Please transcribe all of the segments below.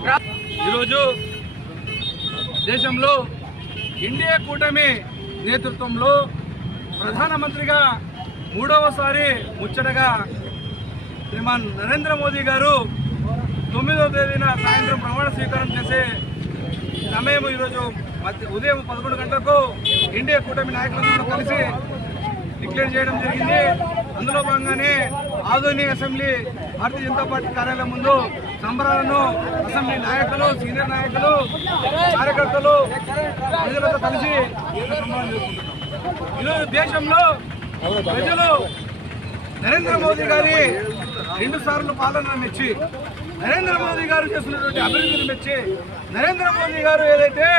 ఈరోజు దేశంలో ఇండియా కూటమి నేతృత్వంలో ప్రధానమంత్రిగా మూడవసారి ముచ్చటగా శ్రీమాన్ నరేంద్ర మోదీ గారు 9వ తేదీన సాయంత్రం ప్రమాణ స్వీకారం చేసే సమయం ఈరోజు ఉదయం 11 గంటలకు ఇండియా కూటమి నాయకులందరూ కలిసి డిక్లేర్ చేయడం జరిగింది. అందులో భాగంగానే ఆదోని అసెంబ్లీ భారతీయ జనతా పార్టీ కార్యాలయం ముందు సంబరాలను అసెంబ్లీ నాయకులు, సీనియర్ నాయకులు, కార్యకర్తలు ప్రజలతో కలిసి సంబరాలు చేసుకుంటున్నాం. ఈరోజు దేశంలో ప్రజలు నరేంద్ర మోదీ గారి 2 సార్లు పాలన మెచ్చి, నరేంద్ర మోదీ గారు చేస్తున్నటువంటి అభివృద్ధిని మెచ్చి, నరేంద్ర మోదీ గారు ఏదైతే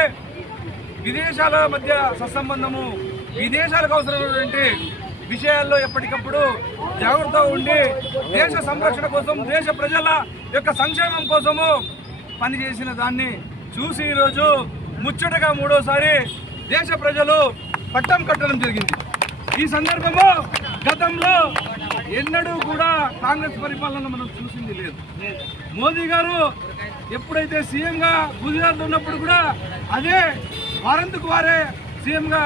విదేశాల మధ్య సత్సంబంధము, విదేశాలకు అవసరమైనటువంటి విషయాల్లో ఎప్పటికప్పుడు జాగ్రత్తగా ఉండి దేశ సంరక్షణ కోసం, దేశ ప్రజల యొక్క సంక్షేమం కోసము పనిచేసిన దాన్ని చూసి ఈరోజు ముచ్చటగా 3వసారి దేశ ప్రజలు పట్టం కట్టడం జరిగింది. ఈ సందర్భము గతంలో ఎన్నడూ కూడా కాంగ్రెస్ పరిపాలన మనం చూసింది లేదు. మోదీ గారు ఎప్పుడైతే సీఎంగా గుజరాత్ ఉన్నప్పుడు కూడా అదే వారందుకు వారే సీఎంగా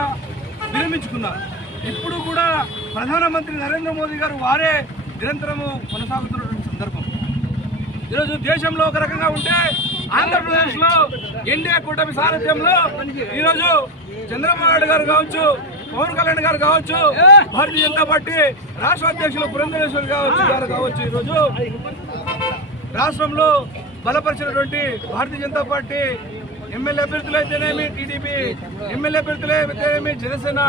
విరమించుకున్నారు. ఇప్పుడు కూడా ప్రధానమంత్రి నరేంద్ర మోదీ గారు వారే నిరంతరము కొనసాగుతున్నటువంటి సందర్భం. ఈరోజు దేశంలో ఒక రకంగా ఉంటే ఆంధ్రప్రదేశ్లో ఎన్డీఏ కూటమి సారథ్యంలో ఈరోజు చంద్రబాబు నాయుడు గారు కావచ్చు, పవన్ కళ్యాణ్ గారు కావచ్చు, భారతీయ జనతా పార్టీ రాష్ట్ర అధ్యక్షులు పురంధరేశ్వర్ గారు కావచ్చు, ఈరోజు రాష్ట్రంలో బలపరిచినటువంటి భారతీయ జనతా పార్టీ ఎమ్మెల్యే అభ్యర్థులు అయితేనేమి, టీడీపీ ఎమ్మెల్యే అభ్యర్థులు అయితేనేమి, జనసేన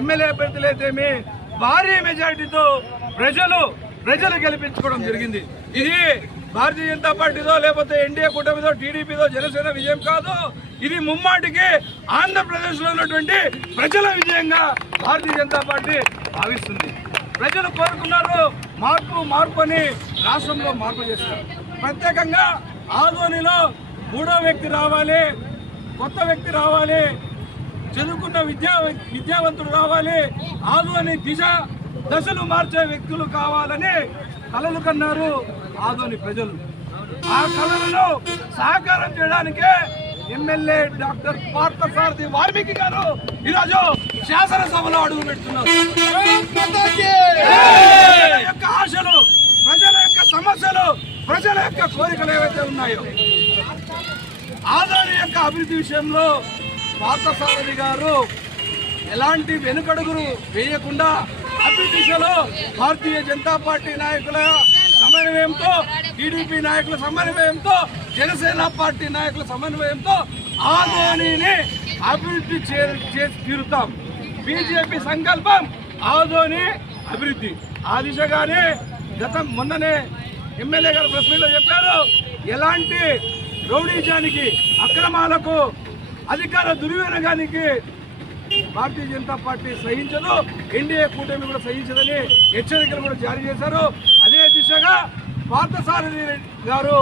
ఎమ్మెల్యే అభ్యర్థులు అయితేమి భారీ మెజారిటీతో ప్రజలు గెలిపించుకోవడం జరిగింది. ఇది భారతీయ జనతా పార్టీదో లేకపోతే ఎన్డీఏ కూటమిదో టీడీపీదో జనసేన విజయం కాదు. ఇది ముమ్మాటికి ఆంధ్రప్రదేశ్ లో ఉన్నటువంటి ప్రజల విజయంగా భారతీయ జనతా పార్టీ భావిస్తుంది. ప్రజలు కోరుకున్నారు మార్పు అని రాష్ట్రంలో మార్పు చేస్తారు. ప్రత్యేకంగా ఆదోనిలో 3వ వ్యక్తి రావాలి, కొత్త వ్యక్తి రావాలి, చదువుకున్న విద్యావంతులు రావాలి, ఆదోని దశలు మార్చే వ్యక్తులు కావాలని కలలు కన్నారు ఆదోని ప్రజలు. ఆ కలలను సాకారం చేయడానికే ఎమ్మెల్యే డాక్టర్ పార్థసారథి వాల్మీకి గారు ఈరోజు శాసనసభలో అడుగు పెడుతున్నారు. ప్రజల యొక్క ఆశలు, ప్రజల యొక్క సమస్యలు, ప్రజల యొక్క కోరికలు ఏవైతే ఉన్నాయో ఆదోని యొక్క అభివృద్ధి విషయంలో పార్థసారథి గారు ఎలాంటి వెనుకడుగులు వేయకుండా అభివృద్ధి దిశలో భారతీయ జనతా పార్టీ నాయకుల సమన్వయంతో, టీడీపీ నాయకుల సమన్వయంతో, జనసేన పార్టీ నాయకుల సమన్వయంతో ఆదోనిని అభివృద్ధి చేసి తీరుతాం. బీజేపీ సంకల్పం ఆదోని అభివృద్ధి. ఆ దిశగానే మొన్ననే ఎమ్మెల్యే గారు ప్రెస్ మీట్లో చెప్పారు, ఎలాంటి రౌడీజానికి, అక్రమాలకు, అధికార దుర్వినియోగానికి భారతీయ జనతా పార్టీ సహించదు, ఎన్డీఏ కూటమి కూడా సహించదని హెచ్చరికలు కూడా జారీ చేశారు. అదే దిశగా పార్థసారథి గారు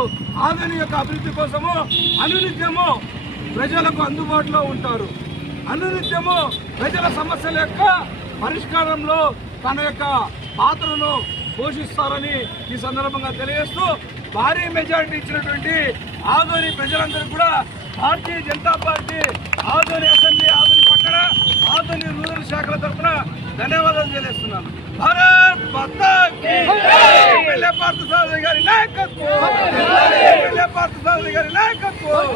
ఆదోని యొక్క అభివృద్ధి కోసము అనునిత్యము ప్రజలకు అందుబాటులో ఉంటారు, అనునిత్యము ప్రజల సమస్యల యొక్క పరిష్కారంలో తన యొక్క పాత్రను పోషిస్తారని ఈ సందర్భంగా తెలియజేస్తూ భారీ మెజారిటీ ఇచ్చినటువంటి ఆదోని ప్రజలందరూ కూడా భారతీయ జనతా పార్టీ ఆదోని అసెంబ్లీ, ఆదోని పట్టణ, ఆదోని రూరల్ శాఖల తరఫున ధన్యవాదాలు తెలియజేస్తున్నాను. భారత్ మాతా కీ ఎమ్మెల్యే పార్థసారథి గారి నాయకత్వం, ఎమ్మెల్యే పార్థసారథి గారి నాయకత్వం.